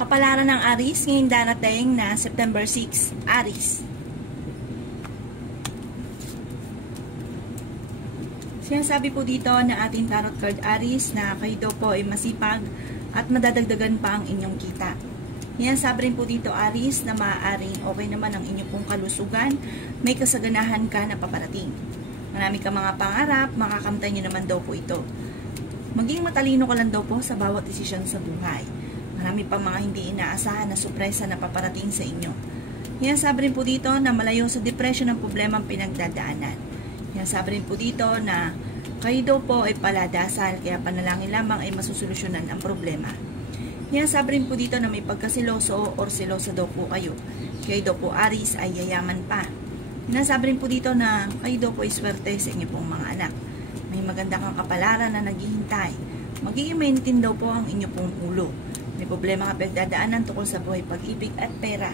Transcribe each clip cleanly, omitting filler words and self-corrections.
Kapalaran ng Aries ngayong darating na September 6. Aries. Sinasabi po dito na ating tarot card Aries na kayo daw po ay masipag at madadagdagan pa ang inyong kita. Sinasabi rin po dito Aries na maaaring okay naman ang inyong pong kalusugan, may kasaganahan ka na paparating. Marami ka mga pangarap, makakamtan nyo naman daw po ito. Maging matalino ka lang daw po sa bawat desisyon sa buhay. Marami pang mga hindi inaasahan na sorpresa na paparating sa inyo. Sinasabi rin po dito na malayo sa depression ang problema ang pinagdadaanan. Sinasabi rin po dito na kayo daw po ay paladasal, kaya panalangin lamang ay masusolusyonan ang problema. Sinasabi rin po dito na may pagkasiloso or silosa daw po kayo. Kayo daw po Aries ay yayaman pa. Sinasabi rin po dito na kayo daw po ay swerte sa inyo pong mga anak. May maganda kang kapalaran na naghihintay. Magiging mainitin daw po ang inyo pong ulo. May problema ka pagdadaanan tungkol sa buhay, pag-ibig at pera.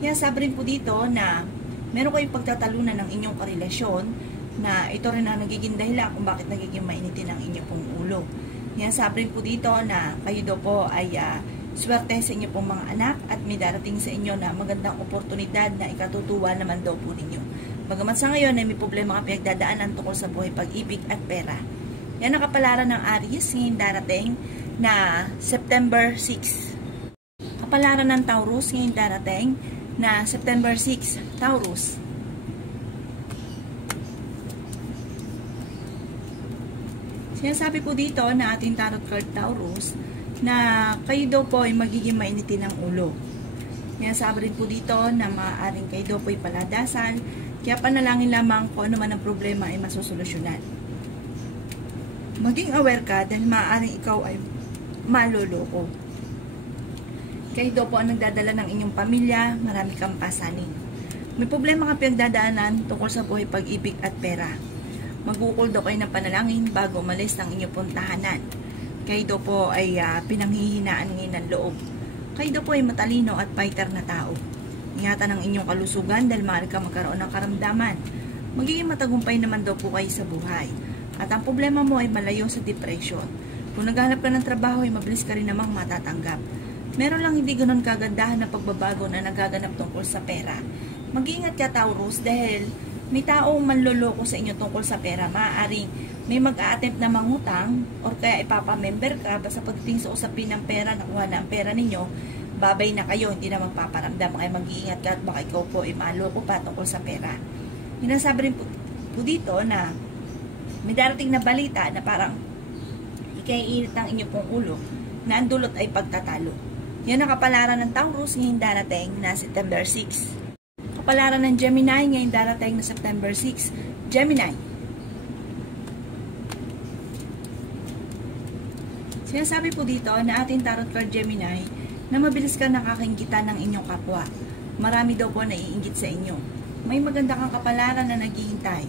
Sinasabi rin po dito na meron kayong pagtatalunan ng inyong karelasyon na ito rin ang nagiging dahilan kung bakit nagiging mainitin ang inyong pong ulo. Sinasabi rin po dito na kayo daw po ay swerte sa inyo pong mga anak at may darating sa inyo na magandang oportunidad na ikatutuwa naman daw po ninyo. Bagamat sa ngayon ay may problema ka pinagdadaanan tungkol sa buhay, pag-ibig at pera. Yan ang kapalaran ng Aries ngayong darating na September 6. Kapalaran ng Taurus ngayong darating na September 6. Taurus. Sinasabi po dito na ating tarot card Taurus na kayo daw po ay magiging mainitin ng ulo. Sinasabi rin po dito na maaaring kayo daw po ay paladasal, kaya panalangin lamang kung ano man ang problema ay masusolusyonan. Maging aware ka dahil maaaring ikaw ay maloloko. Kayo daw po ang nagdadala ng inyong pamilya, marami kang pasanin. May problema ka pinagdadaanan tungkol sa buhay, pag-ibig at pera. Magukol daw kayo ng panalangin bago umalis ng inyong puntahanan. Kayo daw po ay pinanghihinaan ngayon ng loob. Kayo daw po ay matalino at fighter na tao. Ingatan ang inyong kalusugan dahil maaari ka magkaroon ng karamdaman. Magiging matagumpay naman daw po kayo sa buhay. At ang problema mo ay malayo sa depression. Kung naghanap ka ng trabaho ay mabilis ka rin namang matatanggap. Meron lang hindi ganun kagandahan na pagbabago na nagaganap tungkol sa pera. Mag-iingat ka Taurus dahil may taong manloloko sa inyo tungkol sa pera. Maaaring may mag-a-attempt na mangutang or kaya ipapamember ka basta pagdating sa usapin ng pera, nakuha na ang pera ninyo, babay na kayo, hindi na magpaparamdam. Kaya mag-iingat ka at baka ikaw po ay maloko pa tungkol sa pera. Hinasabi rin po dito na may darating na balita na parang ikaiinit ang inyo pong ulo na ang dulot ay pagtatalo. Yan ang kapalaran ng Taurus ngayong darating na September 6. Kapalaran ng Gemini ngayong darating na September 6. Gemini. Sinasabi po dito na ating tarot card Gemini na mabilis ka nakakingkita ng inyong kapwa. Marami daw po naiinggit sa inyo. May maganda kang kapalaran na naghihintay.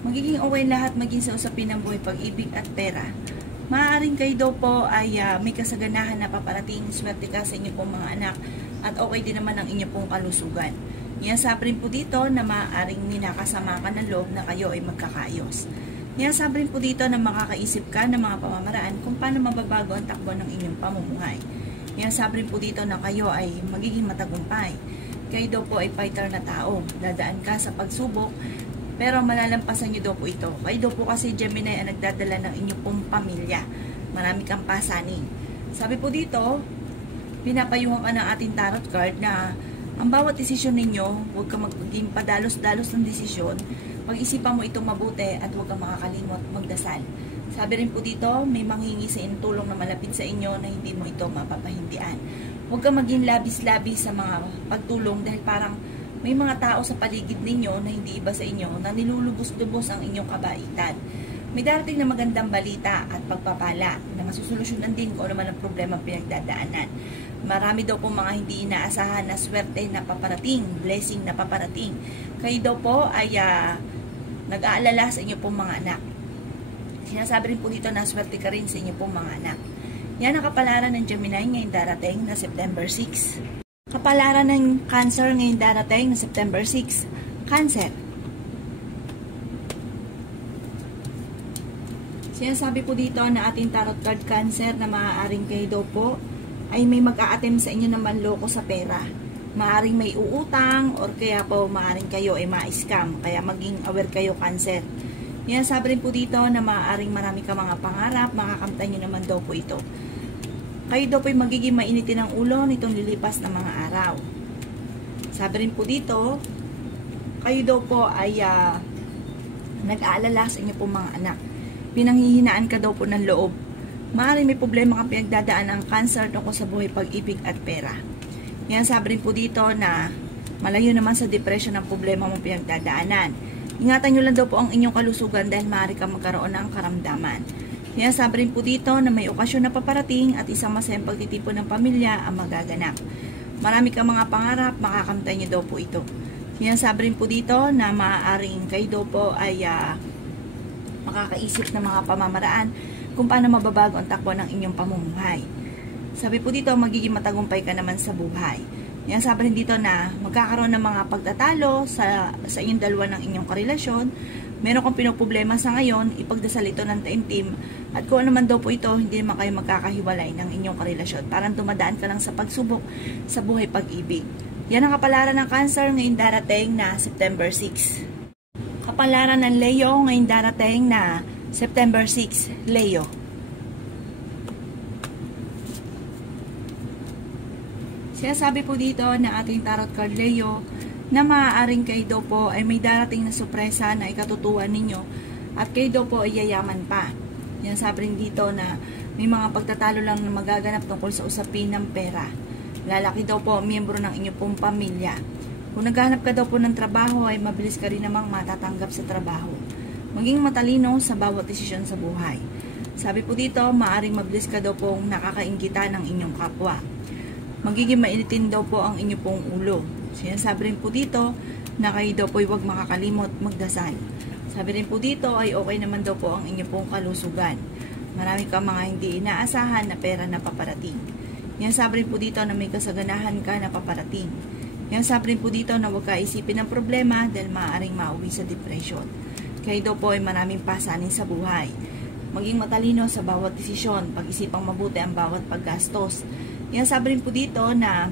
Magiging okay lahat maging sa usapin ng buhay, pag-ibig at pera. Maaaring kayo daw po ay may kasaganahan na paparating, swerte ka sa inyo pong mga anak at okay din naman ang inyong pong kalusugan. Niyasabi rin po dito na maaaring ninakasama ka ng loob na kayo ay magkakaayos. Niyasabi rin po dito na makakaisip ka ng mga pamamaraan kung paano mababago ang takbo ng inyong pamumuhay. Niyasabi rin po dito na kayo ay magiging matagumpay. Kayo daw po ay fighter na tao. Dadaan ka sa pagsubok, pero malalampasan niyo daw po ito. Kayo daw po kasi Gemini ang nagdadala ng inyong pong pamilya. Marami kang pasanin. Sabi po dito, pinapayuhan ka ng ating tarot card na ang bawat desisyon ninyo, huwag kang maging padalos-dalos ng desisyon. Pag-isipan mo itong mabuti at huwag kang makakalimot magdasal. Sabi rin po dito, may manghingi sa inyong tulong na malapit sa inyo na hindi mo ito mapapahindian. Huwag kang maging labis-labis sa mga pagtulong dahil parang may mga tao sa paligid ninyo na hindi iba sa inyo na nilulubos-lubos ang inyong kabaitan. May darating na magandang balita at pagpapala na masusolusyonan din kung ano man ang problema pinagdadaanan. Marami daw po mga hindi inaasahan na swerte na paparating, blessing na paparating. Kayo daw po ay nag-aalala sa inyo pong mga anak. Sinasabi rin po dito na swerte ka rin sa inyo pong mga anak. Yan ang kapalaran ng Gemini ngayong darating na September 6. Kapalaran ng Cancer ngayong darating na September 6. Cancer. Sinasabi po dito na ating tarot card Cancer na maaaring kayo daw po ay may mag-a-attempt sa inyo na manloko sa pera. Maaring may uutang or kaya po maaring kayo ay ma-scam. Kaya maging aware kayo, Cancer. Yan, sabi rin po dito na maaring marami ka mga pangarap, makakamtan nyo naman daw po ito. Kayo daw po ay magiging mainitin ng ulo nitong lilipas na mga araw. Sabi rin po dito, kayo daw po ay nag-aalala sa inyo po mga anak. Pinanghihinaan ka daw po ng loob. Maaring may problema kang pinagdadaan ng Cancer tungkol sa buhay, pag-ibig at pera. Yan, sabi rin po dito na malayo naman sa depression ang problema mong pinagdadaanan. Ingatan nyo lang daw po ang inyong kalusugan dahil maaari kang magkaroon ng karamdaman. Yan, sabi rin po dito na may okasyon na paparating at isang masayang pagtitipon ng pamilya ang magaganap. Marami kang mga pangarap, makakamtan nyo daw po ito. Yan, sabi rin po dito na maaaring kayo daw po ay makakaisip ng mga pamamaraan kung paano mababago ang takbo ng inyong pamumuhay. Sabi po dito, magiging matagumpay ka naman sa buhay. Yan, sabi rin dito na magkakaroon ng mga pagtatalo sa inyong dalawa ng inyong karelasyon. Meron kang pinoproblema sa ngayon, ipagdasal ito ng taimtim. At kung ano naman daw po ito, hindi naman kayo magkakahiwalay ng inyong karelasyon. Parang dumadaan ka lang sa pagsubok sa buhay pag-ibig. Yan ang kapalaran ng Cancer ngayong darating na September 6. Kapalaran ng Leo ngayong darating na September 6, Leo. Sinasabi po dito na ating tarot card Leo na maaaring kayo daw po ay may darating na sorpresa na ikatutuwa ninyo at kayo daw po ay yayaman pa. Yan, sabi rin dito na may mga pagtatalo lang na magaganap tungkol sa usapin ng pera. Lalaki daw po miyembro ng inyong pong pamilya. Kung naghahanap ka daw po ng trabaho ay mabilis ka rin namang matatanggap sa trabaho. Maging matalino sa bawat desisyon sa buhay. Sabi po dito, maaaring mabilis ka daw pong nakakaingita ng inyong kapwa. Magiging mainitin daw po ang inyong pong ulo. Sinasabi rin po dito na kayo daw po ay huwag makakalimot magdasal. Sabi rin po dito ay okay naman daw po ang inyong pong kalusugan. Marami kang mga hindi inaasahan na pera na paparating. Yan, sabi rin po dito na may kasaganahan ka na paparating. Yan, sabi rin po dito na huwag ka isipin ng problema dahil maaaring mauwi sa depression. Kayo daw po ay maraming pasanin sa buhay. Maging matalino sa bawat desisyon, pag-isipang mabuti ang bawat paggastos. Yan, sabi rin po dito na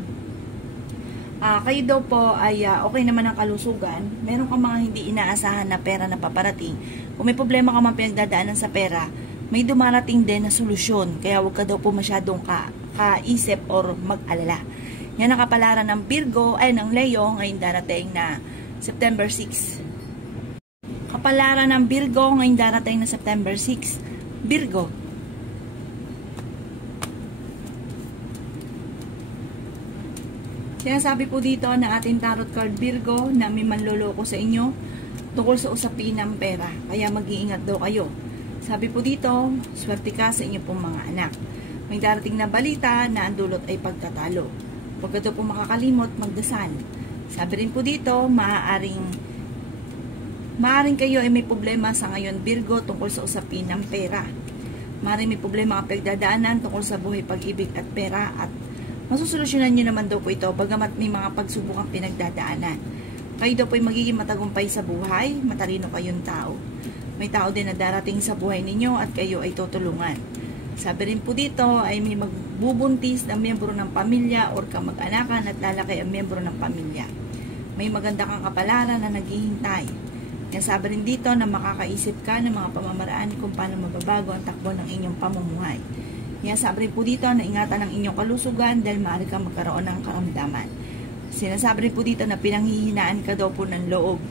kayo daw po ay okay naman ang kalusugan. Meron kang mga hindi inaasahan na pera na paparating. Kung may problema ka man pinagdadaanan sa pera, may dumarating din na solusyon. Kaya huwag ka daw po masyadong kaisip or mag-alala. Yan ang kapalaran ng Virgo ay ng Leo ngayong darating na September 6. Kapalaran ng Virgo ngayong darating na September 6. Virgo. Sinasabi po dito na ating tarot card Virgo na may manloloko sa inyo tungkol sa usapin ng pera. Kaya mag-iingat daw kayo. Sabi po dito, swerte ka sa inyo pong mga anak. May darating na balita na ang dulot ay pagtatalo. Huwag ka daw po makakalimot magdasal. Sabi rin po dito, maaaring kayo ay may problema sa ngayon Virgo tungkol sa usapin ng pera. Maaaring may problema ang pagdadaanan tungkol sa buhay, pag-ibig at pera at masusolusyonan nyo naman daw po ito bagamat may mga pagsubok ang pinagdadaanan. Kayo daw po ay magiging matagumpay sa buhay, matalino kayong tao. May tao din na darating sa buhay ninyo at kayo ay tutulungan. Sabi rin po dito ay may magbubuntis na miyembro ng pamilya or kamag-anakan at lalaki ang miyembro ng pamilya. May maganda kang kapalaran na naghihintay. Sabi rin dito na makakaisip ka ng mga pamamaraan kung paano mababago ang takbo ng inyong pamumuhay. Sabi rin po dito na ingatan ang inyong kalusugan dahil maaari kang magkaroon ng karamdaman. Sinasabi rin po dito na pinanghihinaan ka daw po ng loob.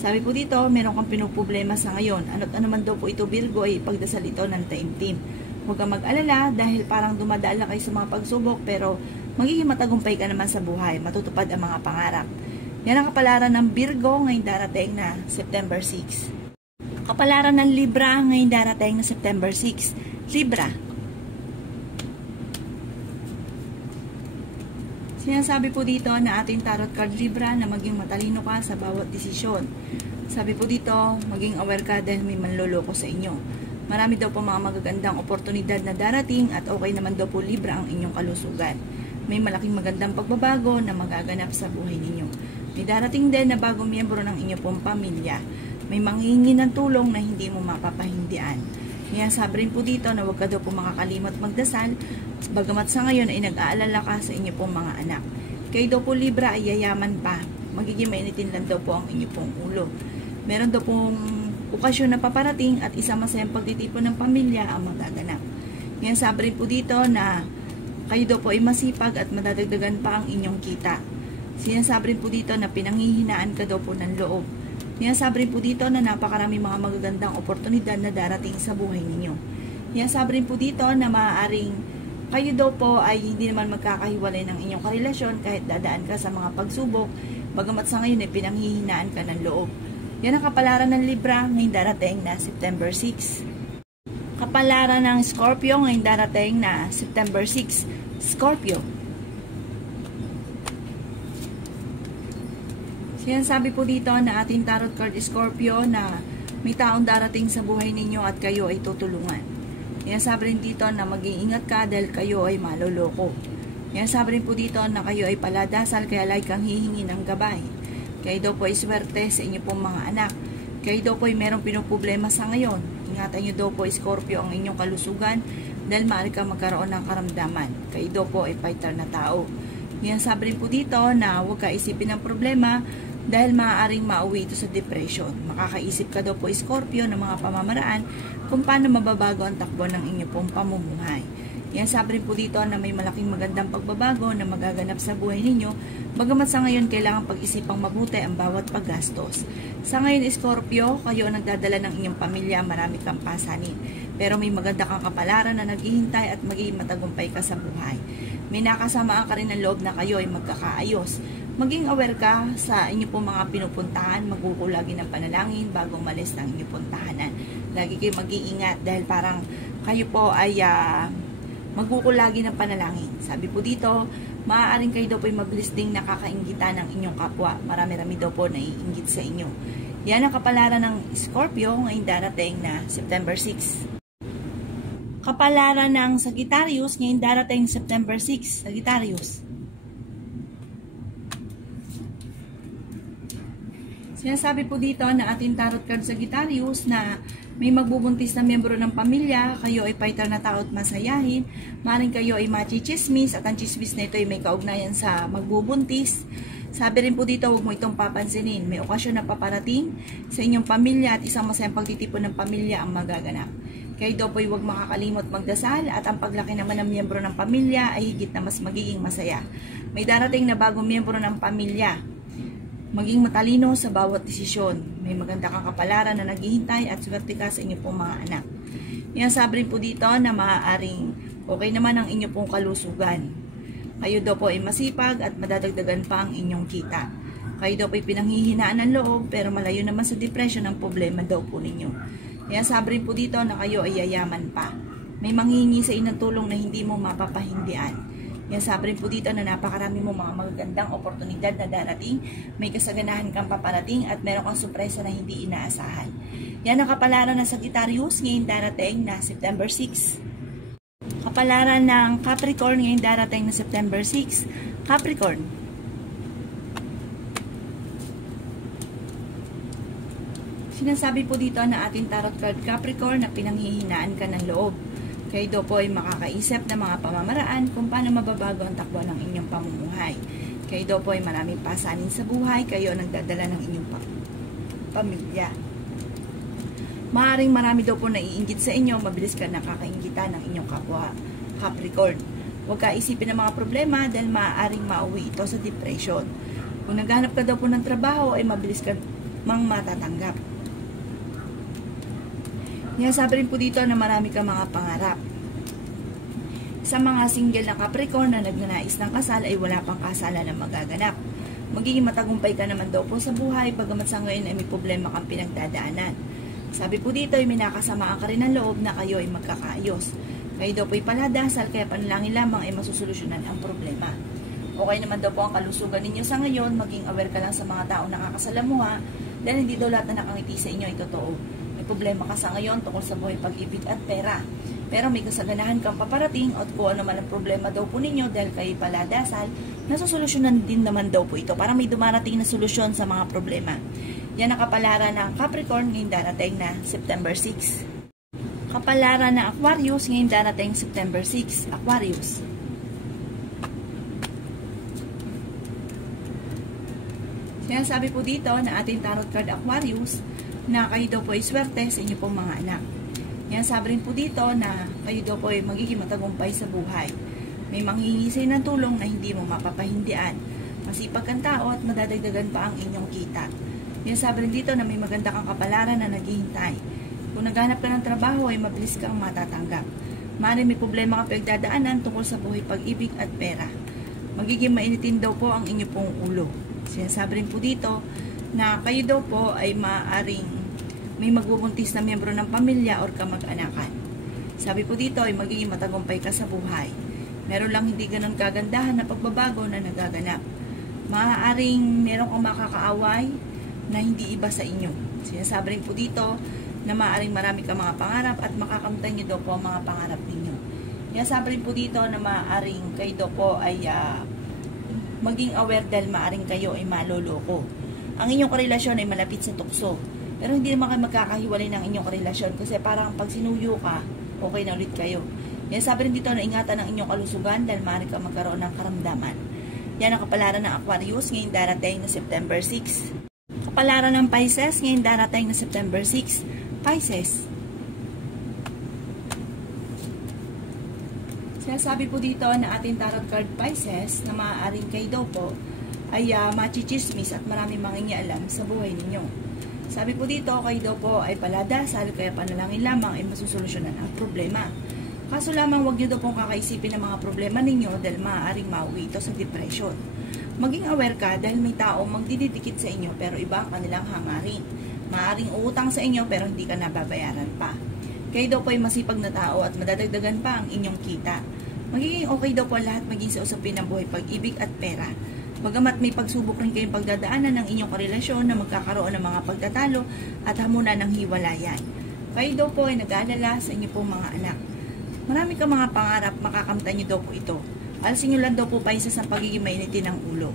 Sabi po dito, meron kang pinoproblema sa ngayon. Ano't ano man daw po ito Virgo ay pagdasal ito ng taimtim. Huwag kang mag-alala dahil parang dumadaan lang kayo sa mga pagsubok pero magiging matagumpay ka naman sa buhay. Matutupad ang mga pangarap. Yan ang kapalaran ng Virgo ngayong darating na September 6. Kapalaran ng Libra ngayong darating na September 6. Libra. Sinasabi po dito na ating tarot card Libra na maging matalino ka sa bawat desisyon. Sabi po dito, maging aware ka dahil may manloloko sa inyo. Marami daw po mga magagandang oportunidad na darating at okay naman daw po Libra ang inyong kalusugan. May malaking magandang pagbabago na magaganap sa buhay ninyo. May darating din na bagong miyembro ng inyong pong pamilya. May manghihingi ng tulong na hindi mo mapapahindian. Yan, sabi rin po dito na huwag ka daw po makakalimot magdasal, bagamat sa ngayon ay nag-aalala ka sa inyo pong mga anak. Kayo daw po Libra ay yayaman pa, magiging mainitin lang daw po ang inyo pong ulo. Meron daw pong okasyon na paparating at isang masayang pagtitipon ng pamilya ang magaganap. Yan, sabi rin po dito na kayo daw po ay masipag at madadagdagan pa ang inyong kita. Sinasabi rin po dito na pinanghihinaan ka daw po ng loob. Sinasabi rin po dito na napakarami mga magagandang oportunidad na darating sa buhay ninyo. Sinasabi rin po dito na maaaring kayo daw po ay hindi naman magkakahiwalay ng inyong karelasyon kahit dadaan ka sa mga pagsubok, bagamat sa ngayon ay pinanghihinaan ka ng loob. Yan ang kapalaran ng Libra ngayong darating na September 6. Kapalaran ng Scorpio ngayong darating na September 6. Scorpio. Sinasabi po dito na ating tarot card Scorpio na may taong darating sa buhay ninyo at kayo ay tutulungan. Sinasabi rin dito na mag-iingat ka dahil kayo ay maloloko. Sinasabi rin po dito na kayo ay paladasal kaya lagi kang hihingi ng gabay. Kayo daw po ay swerte sa inyo pong mga anak. Kayo daw po ay merong pinoproblema sa ngayon. Ingatan nyo daw po Scorpio ang inyong kalusugan dahil maaari ka magkaroon ng karamdaman. Kayo daw po ay fighter na tao. Sinasabi rin po dito na huwag ka isipin ng problema dahil maaaring mauwi ito sa depression. Makakaisip ka daw po Scorpio ng mga pamamaraan kung paano mababago ang takbo ng inyo pong pamumuhay. Yan, sabi rin po dito na may malaking magandang pagbabago na magaganap sa buhay ninyo, bagamat sa ngayon kailangan pag-isipang mabuti ang bawat paggastos. Sa ngayon Scorpio, kayo ang nagdadala ng inyong pamilya, marami kang pasanin. Pero may maganda kang kapalaran na naghihintay at magiging matagumpay ka sa buhay. May nakasamaan ka rin ng loob na kayo ay magkakaayos. Maging aware ka sa inyo pong mga pinupuntahan, magkukulagi ng panalangin bago umalis ng inyo pong tahanan. Lagi kayo mag-iingat dahil parang kayo po ay magkukulagi ng panalangin. Sabi po dito, maaaring kayo daw po ay mabilis ding nakakainggitan ng inyong kapwa. Marami-rami daw po naiinggit sa inyo. Yan ang kapalaran ng Scorpio ngayong darating na September 6. Kapalaran ng Sagittarius ngayong darating September 6. Sagittarius. Sinasabi po dito na ating tarot card Sagittarius na may magbubuntis na miyembro ng pamilya, kayo ay fighter na tao at masayahin, maaaring kayo ay machichismis at ang chismis na ito ay may kaugnayan sa magbubuntis. Sabi rin po dito, huwag mo itong papansinin. May okasyon na paparating sa inyong pamilya at isang masayang pagtitipon ng pamilya ang magaganap. Kayo daw po ay huwag makakalimot magdasal at ang paglaki naman ng miyembro ng pamilya ay higit na mas magiging masaya. May darating na bagong miyembro ng pamilya. Maging matalino sa bawat desisyon. May maganda kang kapalaran na naghihintay at swerte ka sa inyo pong mga anak. Yan, sabi rin po dito na maaaring okay naman ang inyo pong kalusugan. Kayo daw po ay masipag at madadagdagan pa ang inyong kita. Kayo daw po ay pinanghihinaan ng loob pero malayo naman sa depression ang problema daw po ninyo. Yan, sabi rin po dito na kayo ay yayaman pa. May manghihingi sa inang tulong na hindi mo mapapahindian. Yan, sabi rin po dito na napakarami mo mga magagandang oportunidad na darating, may kasaganahan kang paparating at meron kang sorpresa na hindi inaasahan. Yan ang kapalaran ng Sagittarius ngayong darating na September 6. Kapalaran ng Capricorn ngayong darating na September 6. Capricorn. Sinasabi po dito na ating tarot card Capricorn na pinanghihinaan ka ng loob. Kayo daw po ay makakaisip ng mga pamamaraan kung paano mababago ang takbo ng inyong pamumuhay. Kayo daw po ay maraming pasanin sa buhay, kayo ang nagdadala ng inyong pamilya. Maaaring marami daw po naiinggit sa inyo, mabilis ka nakakainggitan ng inyong kapwa Capricorn. Huwag ka isipin ng mga problema dahil maaaring mauwi ito sa depression. Kung naghanap ka daw po ng trabaho, ay mabilis ka mang matatanggap. Sabi rin po dito na marami ka mga pangarap. Sa mga single na Capricorn na nagnanais ng kasal ay wala pang kasalan na magaganap. Magiging matagumpay ka naman daw po sa buhay bagamat sa ngayon ay may problema kang pinagdadaanan. Sabi po dito ay may nakasamaan ka rin ng loob na kayo ay magkakaayos. Kayo daw po ay paladasal kaya panalangin lamang ay masusolusyonan ang problema. Okay naman daw po ang kalusugan ninyo sa ngayon, maging aware ka lang sa mga taong nakakasalamuha dahil hindi daw lahat na nakangiti sa inyo ay totoo. Problema ka sa ngayon tungkol sa buhay, pag-ibig at pera. Pero may kasaganahan kang paparating at kung ano man ang problema daw po ninyo dahil kayo paladasal, nasusolusyonan din naman daw po ito para may dumarating na solusyon sa mga problema. Yan ang kapalaran ng Capricorn ngayong darating na September 6. Kapalaran ng Aquarius ngayong darating September 6. Aquarius. Sinasabi po dito na ating tarot card Aquarius na kayo daw po ay swerte sa inyo pong mga anak. Yan, sabi rin po dito na kayo daw po ay magiging matagumpay sa buhay. May manghihingi sa'yo ng tulong na hindi mo mapapahindian. Masipag kang tao at madadagdagan pa ang inyong kita. Yan, sabi rin dito na may maganda kang kapalaran na naghihintay. Kung naghanap ka ng trabaho ay mabilis kang matatanggap. Maaaring may problema ka pagdadaanan tungkol sa buhay, pag-ibig at pera. Magiging mainitin daw po ang inyo pong ulo. Sinasabi rin po dito na kayo daw po ay maaaring may magbubuntis na miyembro ng pamilya or kamag-anakan. Sabi po dito ay magiging matagumpay ka sa buhay. Meron lang hindi ganun kagandahan na pagbabago na nagaganap. Maaaring meron kang makakaaway na hindi iba sa inyo. Sinasabi rin po dito na maaaring marami kang mga pangarap at makakamtan nyo daw po ang mga pangarap ninyo. Sinasabi rin po dito na maaaring kayo daw po ay maging aware dahil maaaring kayo ay maloloko. Ang inyong karelasyon ay malapit sa tukso. Pero hindi naman kayo magkakahiwalay ng inyong karelasyon kasi parang pag sinuyo ka, okay na ulit kayo. Sinasabi rin dito na ingatan ang inyong kalusugan dahil maaaring ka magkaroon ng karamdaman. Yan ang kapalaran ng Aquarius ngayong darating na September 6. Kapalaran ng Pisces ngayong darating na September 6. Pisces. Sinasabi po dito na ating tarot card Pisces na maaaring kayo daw po ay machichismis at maraming mangingialam sa buhay ninyo. Sabi po dito kayo daw po ay paladasal kaya panalangin lamang ay masusolusyonan ang problema. Kaso lamang huwag nyo daw pong kakaisipin ng mga problema ninyo dahil maaaring mauwi ito sa depression. Maging aware ka dahil may tao magdididikit sa inyo pero iba ang kanilang hangarin. Maaaring uutang sa inyo pero hindi ka nababayaran pa. Kayo daw po ay masipag na tao at madadagdagan pa ang inyong kita. Magiging okay daw po lahat maging sa usapin ng buhay, pag-ibig at pera. Bagamat may pagsubok rin kayong pagdadaanan ng inyong karelasyon na magkakaroon ng mga pagtatalo at hamunan ng hiwalayan. Kayo daw po ay nag-aalala sa inyo pong mga anak. Marami kang mga pangarap, makakamtan nyo daw po ito. Alsin nyo lang daw po Pisces ang pagiging mainitin ng ulo.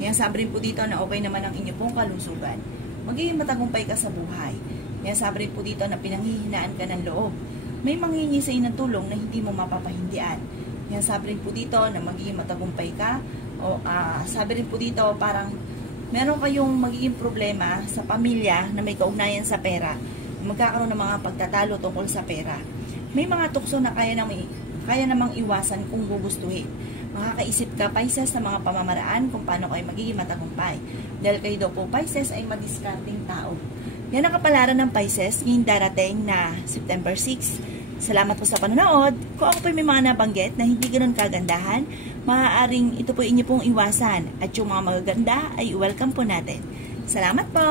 Yan, sabi rin po dito na okay naman ang inyo pong kalusugan. Magiging matagumpay ka sa buhay. Yan, sabi rin po dito na pinanghihinaan ka ng loob. May manghingi sa inyo ng tulong na hindi mo mapapahindian. Yan, sabi rin po dito na magiging matagumpay ka. O sabi rin po dito parang meron kayong magiging problema sa pamilya na may kaugnayan sa pera. Magkakaroon ng mga pagtatalo tungkol sa pera. May mga tukso na kaya namang iwasan kung gugustuhin. Makakaisip ka Pisces sa mga pamamaraan kung paano kayo magiging matagumpay. Dahil kayo daw po Pisces ay madiskarting tao. Yan ang kapalaran ng Pisces ngayong darating na September 6. Salamat po sa panonood. Kung ako po may mga nabanggit na hindi ganoon kagandahan, maaaring ito po inyo pong iwasan. At yung mga magaganda ay welcome po natin. Salamat po!